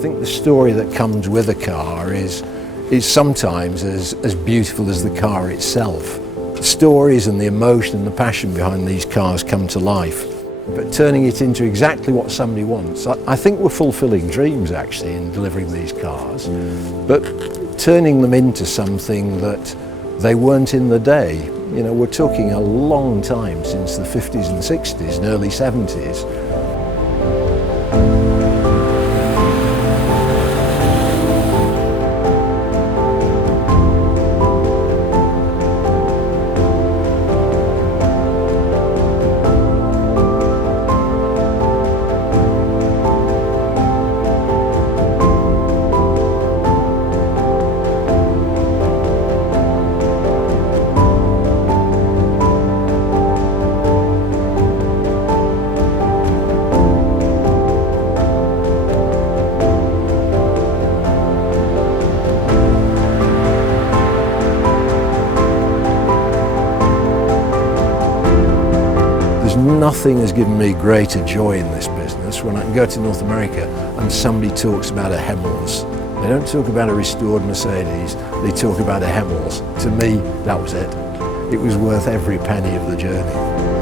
think the story that comes with a car is sometimes as beautiful as the car itself. The stories and the emotion and the passion behind these cars come to life. But turning it into exactly what somebody wants, I think we're fulfilling dreams actually in delivering these cars, but turning them into something that they weren't in the day. You know, we're talking a long time since the 50s and 60s and early 70s. Nothing has given me greater joy in this business when I can go to North America and somebody talks about a Hemmels. They don't talk about a restored Mercedes, they talk about a Hemmels. To me, that was it. It was worth every penny of the journey.